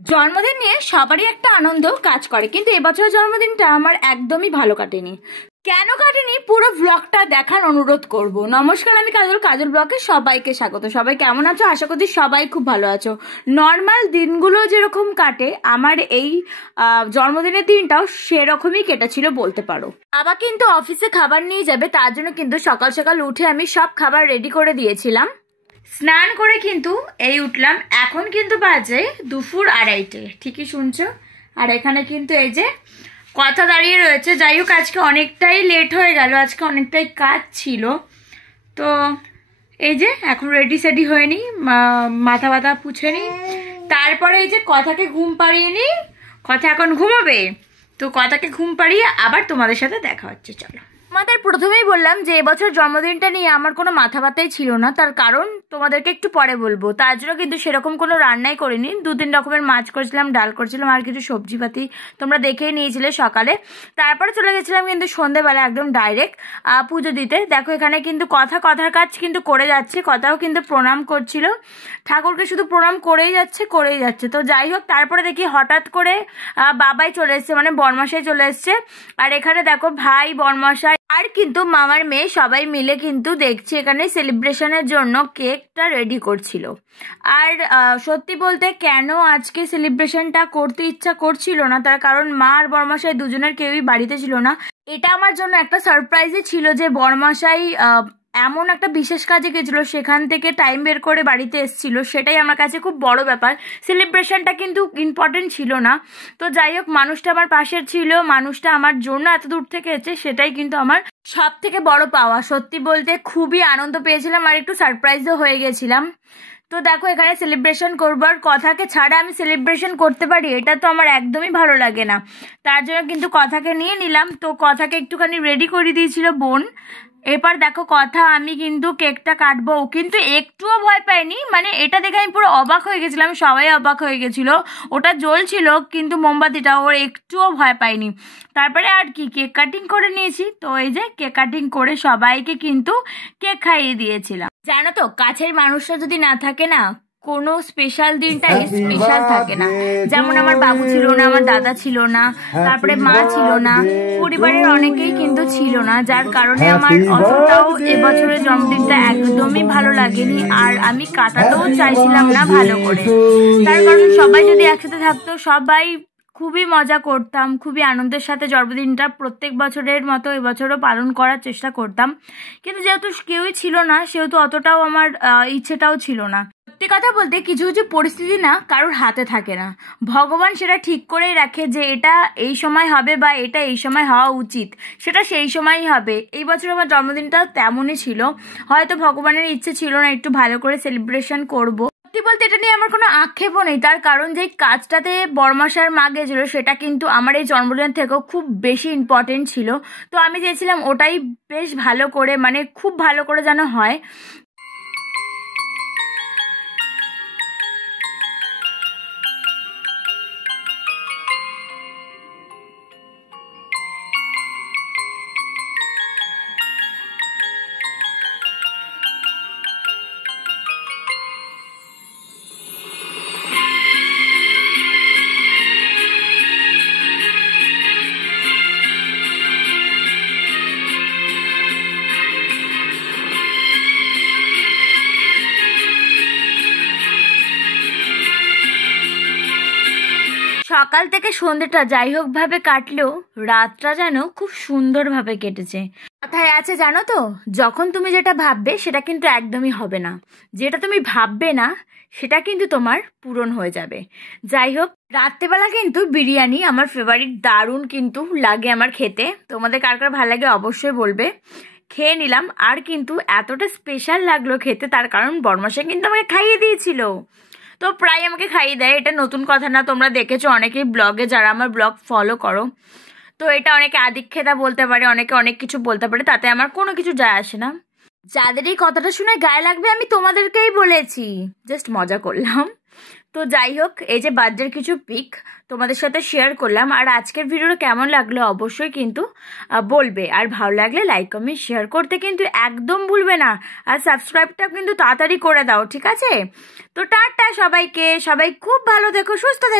জন্মদিন নিয়ে সবারই একটা আনন্দ কাজ করে, কিন্তু এবছরের জন্মদিনটা আমার একদমই ভালো কাটেনি। কেন কাটেনি পুরো ব্লগটা দেখার অনুরোধ করব। নমস্কার, আমি কাজল, কাজল ব্লগে সবাইকে স্বাগত। সবাই কেমন আছো? আশা করছি সবাই খুব ভালো আছো। নর্মাল দিনগুলো যেরকম কাটে, আমার এই জন্মদিনের দিনটাও সেরকমই কেটেছিল বলতে পারো। আবার কিন্তু অফিসে খাবার নিয়ে যাবে, তার জন্য কিন্তু সকাল সকাল উঠে আমি সব খাবার রেডি করে দিয়েছিলাম। স্নান করে কিন্তু এই উঠলাম। এখন কিন্তু বাজে দুপুর 2:30, ঠিকই শুনছো। আর এখানে কিন্তু এই যে কথা দাঁড়িয়ে রয়েছে। যাই হোক, আজকে অনেকটাই লেট হয়ে গেল, আজকে অনেকটাই কাজ ছিল। তো এই যে এখন রেডি সেডি হয়ে নি, মাথা ব্যথা পুছে নি, তারপরে এই যে কথাকে ঘুম পাড়িয়ে নি। কথা এখন ঘুমাবে, তো কথাকে ঘুম পাড়িয়ে আবার তোমাদের সাথে দেখা হচ্ছে। চলো। তোমাদের প্রথমেই বললাম যে এবছর জন্মদিনটা নিয়ে আমার কোনো মাথা ব্যথাই ছিল না, তার কারণ তোমাদেরকে একটু পরে বলবো। তার জন্য কিন্তু সেরকম কোনো রান্নাই করিনি। 2-3 রকমের মাছ করেছিলাম, ডাল করেছিলাম, আর কিছু সবজিপাতি তোমরা দেখেই নিয়েছিলে সকালে। তারপরে চলে গেছিলাম কিন্তু সন্ধেবেলা একদম ডাইরেক্ট পুজো দিতে। দেখো এখানে কিন্তু কথার কাজ কিন্তু করে যাচ্ছে। কথাও কিন্তু প্রণাম করছিল ঠাকুরকে, শুধু প্রণাম করেই যাচ্ছে। তো যাই হোক, তারপরে দেখি হঠাৎ করে বাবাই চলে এসছে, মানে বরমাসাই চলে এসছে। আর এখানে দেখো ভাই, বরমাসাই আর কিন্তু মামার মেয়ে সবাই মিলে কিন্তু দেখছি এখানে সেলিব্রেশনের জন্য কেকটা রেডি করছিল। আর সত্যি বলতে কেন আজকে সেলিব্রেশনটা করতে ইচ্ছা করছিল না, তার কারণ মা আর বরমাসাই দুজনের কেউই বাড়িতে ছিল না। এটা আমার জন্য একটা সারপ্রাইজই ছিল যে বরমাসাই এমন একটা বিশেষ কাজে গেছিল, সেখান থেকে টাইম বের করে বাড়িতে এসেছিল। সেটাই আমার কাছে খুব বড় ব্যাপার। সেলিব্রেশনটা কিন্তু ইম্পর্টেন্ট ছিল না। তো যাই হোক, মানুষটা আমার পাশের ছিল, মানুষটা আমার জন্য এত দূর থেকে এসেছে, সেটাই কিন্তু আমার সব থেকে বড় পাওয়া। সত্যি বলতে খুবই আনন্দ পেয়েছিলাম, আর একটু সারপ্রাইজও হয়ে গেছিলাম। তো দেখো এখানে সেলিব্রেশন করবার কথাকে ছাড়া আমি সেলিব্রেশন করতে পারি, এটা তো আমার একদমই ভালো লাগে না। তার জন্য কিন্তু কথাকে নিয়ে নিলাম। তো কথাকে একটুখানি রেডি করে দিয়েছিল বোন। এবার দেখো কথা, আমি কিন্তু কেকটা কাটবো। ও কিন্তু একটুও ভয় পায়নি, মানে এটা দেখে আমি পুরো অবাক হয়ে গেছিলাম, সবাই অবাক হয়ে গেছিল। ওটা জ্বলছিল কিন্তু মোমবাতিটা, ওর একটুও ভয় পায়নি। তারপরে আর কি, কেক কাটিং করে নিয়েছি। তো এই যে কেক কাটিং করে সবাইকে কিন্তু কেক খাইয়ে দিয়েছিলাম। জানো তো, কাছের মানুষরা যদি না থাকে না, কোনো স্পেশাল দিনটাই স্পেশাল থাকে না। যেমন আমার বাবু ছিল না, আমার দাদা ছিল না, তারপরে মা ছিল না, পরিবারের অনেকেই কিন্তু ছিল না, যার কারণে আমার অতটাও এবছরের জন্মদিনটা একদমই ভালো লাগেনি। আর আমি কাটাতেও চাইছিলাম না ভালো করে, তার কারণ সবাই যদি একসাথে থাকতো, সবাই খুবই মজা করতাম, খুবই আনন্দের সাথে জন্মদিনটা প্রত্যেক বছরের মতো এবছরও পালন করার চেষ্টা করতাম। কিন্তু যেহেতু কেউই ছিল না, সেহেতু অতটাও আমার ইচ্ছেটাও ছিল না। সত্যি কথা বলতে কিছু কিছু পরিস্থিতি না কারোর হাতে থাকে না, ভগবান সেটা ঠিক করেই রাখে যে এটা এই সময় হবে বা এটা এই সময় হওয়া উচিত, সেটা সেই সময়ই হবে। এই বছর আমার জন্মদিনটা তেমনই ছিল। হয়তো ভগবানের ইচ্ছে ছিল না একটু ভালো করে সেলিব্রেশন করব। সত্যি বলতে এটা নিয়ে আমার কোনো আক্ষেপও নেই, তার কারণ যে কাজটাতে বরমাসার মা গেছিল, সেটা কিন্তু আমার এই জন্মদিনের থেকেও খুব বেশি ইম্পর্টেন্ট ছিল। তো আমি চেয়েছিলাম ওটাই বেশ ভালো করে, মানে খুব ভালো করে যেন হয়। সকাল থেকে সন্ধ্যেটা যাই হোক ভাবে কাটলেও রাতটা যেন খুব সুন্দরভাবে কেটেছে। কথায় আছে জানো তো, যখন তুমি যেটা ভাববে সেটা কিন্তু একদমই হবে না, যেটা তুমি ভাববে না সেটা কিন্তু তোমার পূরণ হয়ে যাবে। যাই হোক, রাত্রেবেলা কিন্তু বিরিয়ানি আমার ফেভারিট, দারুণ কিন্তু লাগে আমার খেতে। তোমাদের কার কার ভালো লাগে অবশ্যই বলবে। খেয়ে নিলাম, আর কিন্তু এতটা স্পেশাল লাগলো খেতে, তার কারণ বরমাসা কিন্তু আমাকে খাইয়ে দিয়েছিল। তো প্রায় আমাকে খাইয়ে দেয়, এটা নতুন কথা না, তোমরা দেখেছো অনেকেই ব্লগে, যারা আমার ব্লগ ফলো করো। তো এটা অনেকে আদিক্ষেতা বলতে পারে, অনেকে অনেক কিছু বলতে পারে, তাতে আমার কোনো কিছু যায় আসে না। যাদের এই কথাটা শুনে গায়ে লাগবে আমি তোমাদেরকেই বলেছি, জাস্ট মজা করলাম। তো যাই হোক, এই যে বার্থডের কিছু পিক তোমাদের সাথে শেয়ার করলাম। আর আজকের ভিডিওটা কেমন লাগলো অবশ্যই কিন্তু বলবে, আর ভালো লাগলে লাইক কমেন্ট শেয়ার করতে কিন্তু একদম ভুলবে না। আর সাবস্ক্রাইবটা কিন্তু তাড়াতাড়ি করে দাও, ঠিক আছে? তো টাটা সবাইকে, সবাই খুব ভালো থেকো, সুস্থ থেকো।